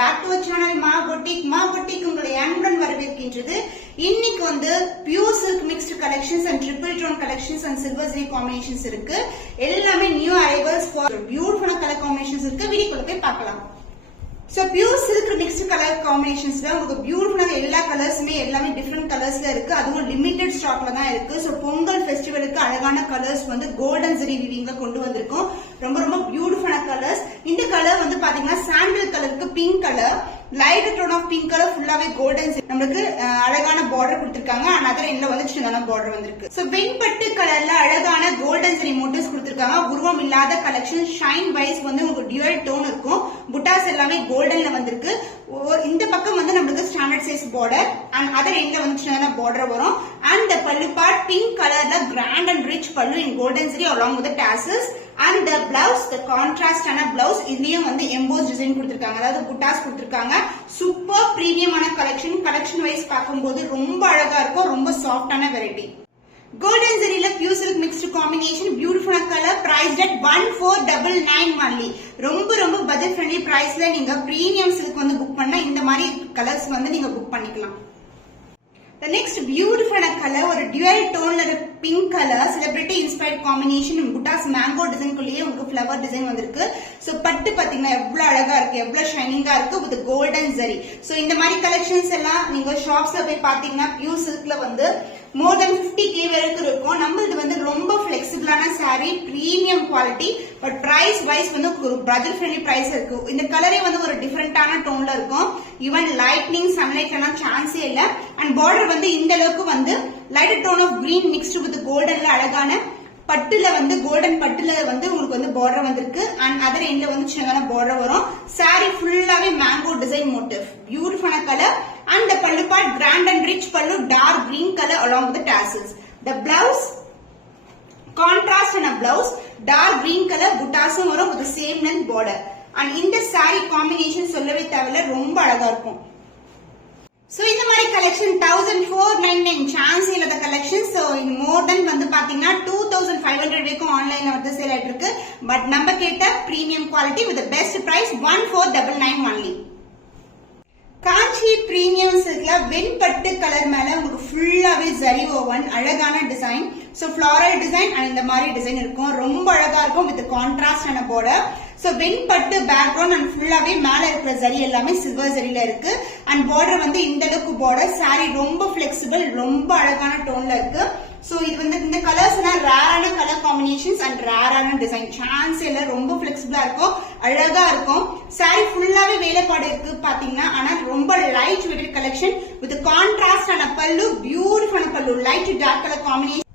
back to our channel Ma Boutique. Ma Boutique உங்களை அன்புடன் வரவேற்கின்றது. இன்னைக்கு வந்து pure silk mixed collections and triple tone collections and silver zari combinations இருக்கு. எல்லாமே new arrivals for beautiful color combinations இருக்கு. வீடியோக்குள்ள போய் பார்க்கலாம். So pure silk mixed color combinations la உங்களுக்கு பியூட்டிஃபுல்லா எல்லா கலர்ஸ்மே எல்லாமே டிஃபரண்ட் கலர்ஸ்ல இருக்கு. அதுவும் லிமிட்டட் ஸ்டாக்ல தான் இருக்கு. சோ பொங்கல் ஃபெஸ்டிவலுக்கு அழகான கலர்ஸ் வந்து கோல்டன் ஜரி வீவிங்ல கொண்டு வந்திருக்கோம். ரொம்ப ரொம்ப பியூட்டிஃபுல்லான கலர்ஸ். இந்த கலர் வந்து பாத்தீங்கன்னா சாண்டல் கலருக்கு pink colour, light tone of pink colour ஃபுல்லாவே கோல்டன் நமக்கு அழகான பார்டர் கொடுத்திருக்காங்க. another எண்ட்ல வந்து சின்னதான பார்டர் வந்திருக்கு. சோ வெண்பட்டு கலர்ல அழகான கோல்டன் ஜரி மோட்டிவ்ஸ் கொடுத்திருக்காங்க. உருவம் இல்லாத கலெக்ஷன் ஷைன் வைஸ் வந்து உங்களுக்கு டியூவல் டோன் இருக்கும். புட்டாஸ் எல்லாமே கோல்டன்ல வந்திருக்கு. இந்த பக்கம் வந்து நமக்கு standard size border and other எண்ட்ல வந்து சின்னதான பார்டர் வரும். அண்ட் the பல்லு பார்ட் பிங்க் கலர்ல கிராண்ட் அண்ட் ரிச் பல்லு இன் கோல்டன் ஜரி along with the tassels. And the blouse, the contrast ஆன blouse இதுலயும் வந்து embossed design கொடுத்திருக்காங்க. அதாவது புட்டாஸ் கொடுத்திருக்காங்க. சூப்பர் பிரீமியமான கலெக்ஷன் வைஸ் பார்க்கும்போது ரொம்ப அழகா இருக்கும். ரொம்ப சாஃப்டான variety. Golden zari la pure silk mixed combination, beautiful color, priced at 1499 only. ரொம்ப budget friendly price la நீங்க premium silk வந்து book பண்ணா இந்த மாதிரி கலர்ஸ் வந்து நீங்க book பண்ணிக்கலாம். The next beautiful color ஒரு dual tone ல pink color celebrity inspired combination புட்டாஸ் mango design குள்ளேயே உங்களுக்கு flower design வந்திருக்கு. சோ பட்டு பாத்தீங்கன்னா எவ்வளவு அழகா இருக்கு, எவ்வளவு ஷைனிங்கா இருக்கு with golden zari. சோ இந்த மாதிரி கலெக்ஷன்ஸ் எல்லாம் நீங்க ஷாப்ஸ்ல போய் பாத்தீங்கன்னா pure silkல வந்து more than 50k வரைக்கும் இருக்கும். நம்மளது வந்து ரொம்ப flexible-ஆன saree, premium quality, but price wise வந்து ஒரு budget friendly price இருக்கு. இந்த கலரே வந்து ஒரு டிஃபரண்டான டோன்ல இருக்கும். ஈவன் லைட்னிங் சன்லைட் எல்லாம் சான்ஸே இல்ல. அண்ட் பார்டர் வந்து இந்த அளவுக்கு வந்து light tone of green mixed with goldenல அழகான பட்டுல வந்து கோல்டன் பட்டுல வந்து உங்களுக்கு வந்து பார்டர் வந்திருக்கு. அண்ட் அதர் எண்ட்ல வந்து சின்னதான பார்டர் வரும். saree ஃபுல்லாவே மேங்கோ டிசைன் மோட்டிவ், பியூட்டிஃபுல்லான colour. And the pallu part grand and rich pallu, dark green color along with the tassels. The blouse contrast and a blouse dark green color buttasum varum with the same length border. And in the saree combination சொல்லவே தேவையில்ல, ரொம்ப அழகா இருக்கும். So இந்த மாதிரி collection 1499 chance இல்லாத collection. So in more than வந்து பாத்தீங்கன்னா 2500 வரைக்கும் ஆன்லைன்ல வந்து சேல் ஆயிட்டு இருக்கு. பட் நம்ம கேட்ட premium quality with the best price 1499 only. Kanchi premium சில்க்ல வெண்பட்டு colour மேல உங்களுக்கு ஃபுல்லாவே ஜரி ஓவன் அழகான design. So floral design and இந்த மாதிரி டிசைன் இருக்கும். ரொம்ப அழகா இருக்கும் வித் கான்ட்ராஸ்ட் ஆன பார்டர். சோ வெண்பட்டு பேக்ரவுண்ட் அண்ட் ஃபுல்லாவே மேல இருக்கிற ஜரி எல்லாமே சில்வர் ஜரியில இருக்கு. அண்ட் பார்டர் வந்து இந்த அளவுக்கு பார்டர். சாரி ரொம்ப பிளெக்சிபிள், ரொம்ப அழகான டோன்ல இருக்கு. சோ இது வந்து இந்த கலர்ஸ் எல்லாம் ரேரான கலர் காம்பினேஷன்ஸ் அண்ட் ரேரான டிசைன். சான்ஸ் இல்ல, ரொம்ப பிளெக்சிபிளா இருக்கும், அழகா இருக்கும். சாரி ஃபுல்லாவே வேலைப்பாடு இருக்கு பாத்தீங்கன்னா. ஆனா ரொம்ப light weighted collection with contrast ஆன பல்லு, பியூட்டிஃபுல் பல்லு, light dark colour combination.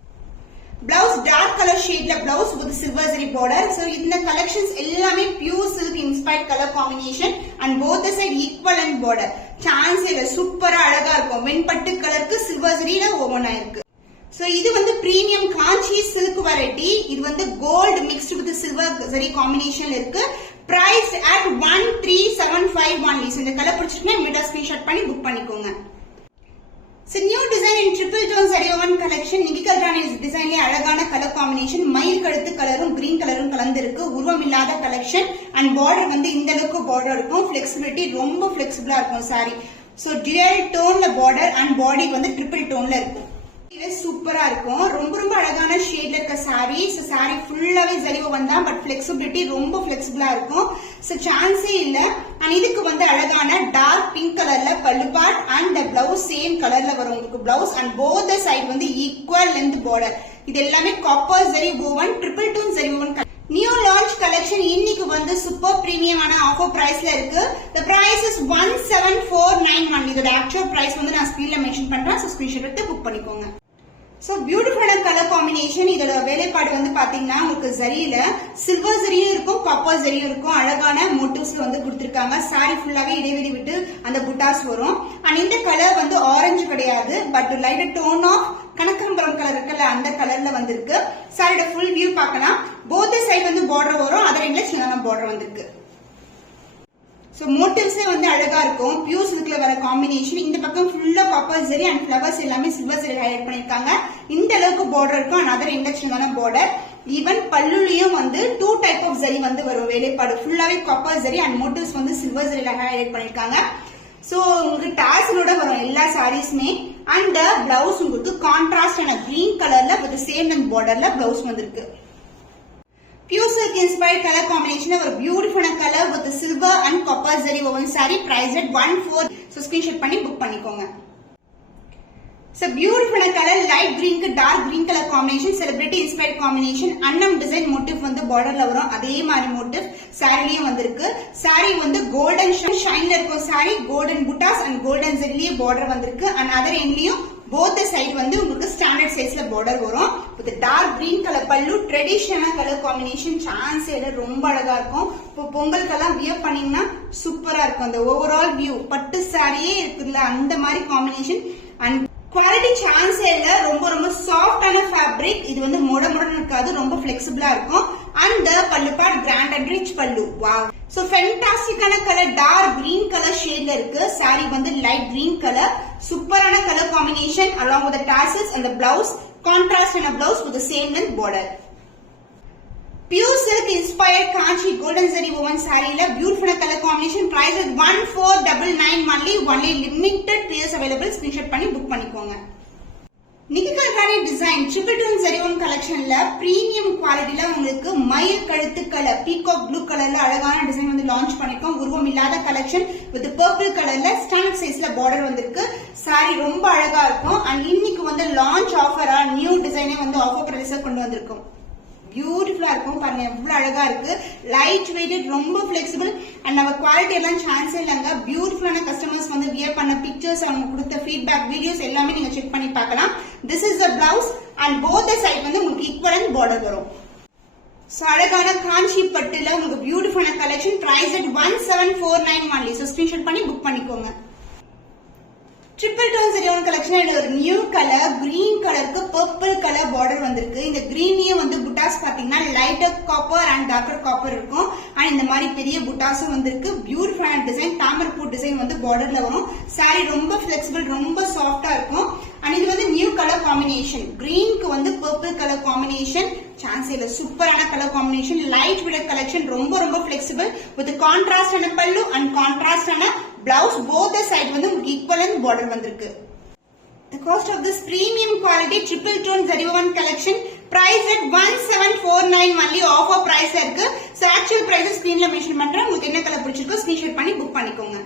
Blouse dark colour ஷேட்ல பிளவுஸ் வித் சில்வர் ஜரி பார்டர். சோ இந்த கலெக்ஷன்ஸ் எல்லாமே pure silk inspired colour combination and both side equal and border. Chance இல்ல, சூப்பரா அழகா இருக்கும். வெண்பட்டு கலருக்கு சில்வர் ஜரியில ஓவன் ஆயிருக்கு. சோ இது வந்து பிரீமியம் காஞ்சி சில்க் வெரைட்டி. இது வந்து கோல்ட் மிக்ஸ்ட் வித் சில்வர் ஜரி காம்பினேஷன்ல இருக்கு. Price at 1375 only. சோ இந்த கலர் பிடிச்சிருந்தா இமிடியேட்டா ஸ்கிரீன்ஷாட் பண்ணி புக் பண்ணிக்கோங்க. So new design in triple tone zari woven collection. Nivikal Rani's designல அழகான கலர் காம்பினேஷன், மயில் கழுத்து கலரும் கிரீன் கலரும் கலந்து இருக்கு. உருவம் இல்லாத கலெக்ஷன் அண்ட் பார்டர் வந்து இந்த அளவுக்கு பார்டர் இருக்கும். ஃபிளெக்சிபிலிட்டி ரொம்ப ஃபிளெக்சிபிளா இருக்கும் சாரி. சோ டியூவல் டோன்ல பார்டர் அண்ட் பாடி வந்து ட்ரிபிள் டோன்ல இருக்கும். சூப்பரா இருக்கும். ரொம்ப அழகான ஷேட்ல இருக்க சாரி. சோ சாரி ஃபுல்லாவே ஜரி ஓவன் தான், பட் ஃபிளெக்சிபிலிட்டி ரொம்ப ஃபிளெக்சிபிளா இருக்கும். சோ சான்ஸே இல்ல. அண்ட் இதுக்கு வந்து அழகான டார்க் பிங்க் கலர்ல பல்லு பார்ட் அண்ட் பிளவுஸ் சேம் கலர்ல வரும் உங்களுக்கு பிளவுஸ். அண்ட் போத் சைடு வந்து ஈக்குவல் லென்த் பார்டர். இது எல்லாமே copper zari woven, triple tone zari woven. New launch collection இன்னைக்கு வந்து சூப்பர் பிரீமியமான ஆஃபர் பிரைஸ்ல இருக்கு. The price is 1749 இதோட ஆக்சுவல் பிரைஸ் வந்து நான் ஸ்கிரீன்ல மென்ஷன் பண்றேன். சோ ஸ்கிரீன்ஷாட் எடுத்து புக் பண்ணிக்கோங்க. சோ பியூட்டிஃபுல்லான கலர் காம்பினேஷன். இதோட வேலைப்பாடு வந்து பாத்தீங்கன்னா உங்களுக்கு ஜரியில சில்வர் ஜரியும் இருக்கும், காப்பர் ஜரியும் இருக்கும். அழகான மோட்டிவ்ஸ் வந்து கொடுத்திருக்காங்க. சாரி ஃபுல்லாவே இடைவெளி விட்டு அந்த புட்டாஸ் வரும். அண்ட் இந்த கலர் வந்து ஆரஞ்சு கிடையாது, பட் லைட் டோன் ஆஃப் கனகாம்பரம் கலர் இருக்குல்ல அந்த கலர்ல வந்திருக்கு. சாரியோட ஃபுல் வியூ பார்க்கலாம். போத் சைடு வந்து பார்டர் வரும், அதர் எண்ட்ல சின்ன பார்டர் வந்திருக்கு. சோ மோட்டிவ்ஸே வந்து அழகா இருக்கும். பியூர் சில்க்ல வர காம்பினேஷன். இந்த பக்கம் ஃபுல்லா காப்பர் ஜரி அண்ட் ஃபிளவர்ஸ் எல்லாமே சில்வர் ஜரி ஹைலைட் பண்ணிருக்காங்க. இந்த அளவுக்கு பார்டர் இருக்கும். அண்ட் அதர் இண்டக்ஷனான பார்டர். ஈவன் பல்லுலயும் வந்து 2 டைப் ஆஃப் ஜரி வந்து வரும் வேலைப்பாடு ஃபுல்லாவே காப்பர் ஜரி அண்ட் மோட்டிவ்ஸ் வந்து சில்வர் ஜரியில ஹைலைட் பண்ணிருக்காங்க. சோ உங்களுக்கு டாசலோட வரும் எல்லா சாரீஸ்மே. அண்ட் பிளவுஸ் உங்களுக்கு கான்ட்ராஸ்ட் ஆன கிரீன் கலர்ல வித் சேம் லென்த் பார்டர்ல பிளவுஸ் வந்திருக்கு. Pure silk inspired color combination ஒரு beautiful color with silver and copper zari woven saree priced at 1/4. So screenshot பண்ணி book பண்ணிக்கோங்க. So beautiful color light green க்கு dark green color combination celebrity inspired combination annam design motif வந்து borderல வரும் அதே மாதிரி motif சாரிலயும் வந்திருக்கு. saree வந்து golden shine ல இருக்கும் saree golden buttas and golden zari border வந்திருக்கு and other endலயும் both the side வந்து உங்களுக்கு standard size ல border வரும் with dark green color pallu traditional color combination chance இல்ல ரொம்ப அழகா இருக்கும். இப்போ பொங்கலுக்கெல்லாம் வியர் பண்ணீங்கன்னா சூப்பரா இருக்கும். அந்த overall view பட்டு சாரியே இருக்குல்ல அந்த மாதிரி combination and குவாலிட்டி சான்ஸ் இல்ல ரொம்ப ரொம்ப சாஃப்டான ஃபேப்ரிக். இது வந்து மொடமொடன்னு இருக்காது ரொம்ப ஃபிளெக்சிபிளா இருக்கும். அண்ட் பல்லு பார்ட் கிராண்ட் அண்ட் ரிச் பல்லு. வாவ். சோ ஃபென்டாஸ்டிக்கான கலர் டார்க் கிரீன் கலர் ஷேட்ல இருக்கு. சாரி வந்து லைட் கிரீன் கலர் சூப்பரான colour combination along with the tassels and the blouse contrast in a blouse with the same length border. Pure silk inspired Kanchi golden zari woven saree la beautiful color combination price at 1499 only limited pieces available. Screenshot பண்ணி book பண்ணிக்கோங்க. நிக்கிகாரி design triple tone zari woven collectionல premium குவாலிட்டில உங்களுக்கு மயில் கழுத்து colour peacock blue கலர்ல அழகான டிசைன் வந்து லான்ச் பண்ணிருக்கோம். உருவம் இல்லாத கலெக்ஷன் வித் பர்பிள் கலர்ல ஸ்டாண்டர்ட் சைஸ்ல பார்டர் வந்திருக்கு. saree ரொம்ப அழகா இருக்கும். அண்ட் இன்னைக்கு வந்து லான்ச் ஆஃபரா நியூ டிசைனே வந்து ஆஃபர் பிரைஸ்ல கொண்டு வந்திருக்கோம். பியூட்டிஃபுல்லா இருக்கும் பாருங்க எவ்வளவு அழகா இருக்கு. லைட் வெயிட்டட் ரொம்ப பிளெக்சிபிள் அண்ட் நம்ம குவாலிட்டி எல்லாம் சான்ஸே இல்லங்க. பியூட்டிஃபுல்லான கஸ்டமர்ஸ் வந்து வியர் பண்ண பிக்சர்ஸ் அவங்க கொடுத்த ஃபீட்பேக் வீடியோஸ் எல்லாமே நீங்க செக் பண்ணி பார்க்கலாம். This is the blouse and both the side வந்து உங்களுக்கு ஈக்குவலன்ட் பார்டர் வரும். சோ அழகான காஞ்சி பட்டுல உங்களுக்கு பியூட்டிஃபுல்லான collection price at 1749 only. So screenshot பண்ணி புக் பண்ணிக்கோங்க. Triple tone zari woven collection ஒரு நியூ கலர் கிரீன் கலருக்கு பர்பிள் கலர் பார்டர் வந்திருக்கு. இந்த கிரீன்லயே வந்து புட்டாஸ் பாத்தீங்கன்னா lighter copper and darker copper இருக்கும். அண்ட் இந்த மாதிரி பெரிய புட்டாஸும் வந்திருக்கு. பியூட்டிஃபுல்லான டிசைன் தாமரைப்பூ டிசைன் வந்து பார்டர்ல வரும். saree ரொம்ப பிளெக்சிபிள் ரொம்ப சாஃப்டா இருக்கும். அண்ட் இது வந்து நியூ கலர் காம்பினேஷன் கிரீனுக்கு வந்து பர்பிள் கலர் காம்பினேஷன் சான்ஸ் இல்ல சூப்பரான colour combination light weight collection ரொம்ப ரொம்ப பிளெக்சிபிள் வித் கான்ட்ராஸ்ட் ஆன பல்லு அண்ட் கான்ட்ராஸ்ட் ஆன blouse both the side வந்து உங்களுக்கு equivalent border வந்திருக்கு. The cost of this premium quality triple tone zari woven collection price at 1749 only offer price இருக்கு. So actual price screenல mention பண்றேன். உங்களுக்கு என்ன கலர் பிடிச்சிருக்கோ ஸ்கிரீன்ஷாட் பண்ணி புக் பண்ணிக்கோங்க.